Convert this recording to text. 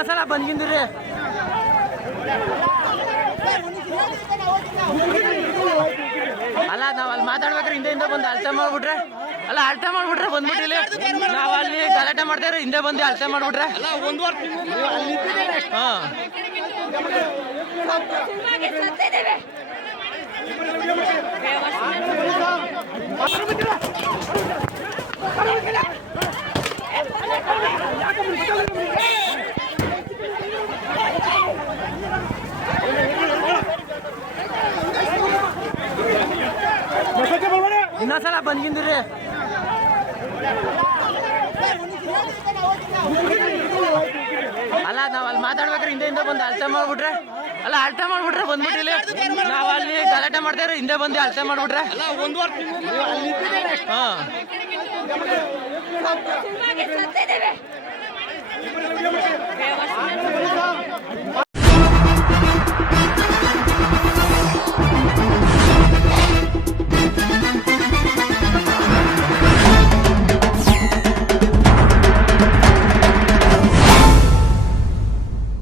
ಇನ್ನೊಂದ್ಸಲ ಬಂದ್ಗಿಂದ್ರಿ ಅಲ್ಲ ನಾವ್ ಅಲ್ಲಿ ಮಾತಾಡ್ಬೇಕ್ರೆ ಹಿಂದೆ ಬಂದು ಅಳತೆ ಮಾಡ್ಬಿಟ್ರೆ ಅಲ್ಲ ಅಳತೆ ಮಾಡ್ಬಿಟ್ರೆ ಬಂದ್ಬಿಟ್ಟಿಲ್ಲ ನಾವ್ ಅಲ್ಲಿ ಗಲಾಟೆ ಮಾಡ್ತಾರೆ ಹಿಂದೆ ಬಂದು ಅಳತೆ ಮಾಡ್ಬಿಟ್ರೆ ಹಾ ಇನ್ನೊಂದ್ಸಲ ಬಂದ್ಗಿಂದ್ರಿ ಅಲ್ಲ ನಾವ್ ಅಲ್ಲಿ ಮಾತಾಡ್ಬೇಕ್ರೆ ಹಿಂದೆ ಬಂದು ಅಳತೆ ಮಾಡ್ಬಿಟ್ರೆ ಅಲ್ಲ ಅಳತೆ ಮಾಡ್ಬಿಟ್ರೆ ಬಂದ್ಬಿಟ್ಟಿಲ್ಲ ನಾವ್ ಅಲ್ಲಿ ಗಲಾಟೆ ಮಾಡ್ತಾರೆ ಹಿಂದೆ ಬಂದು ಅಳತೆ ಮಾಡ್ಬಿಟ್ರೆ ಹಾ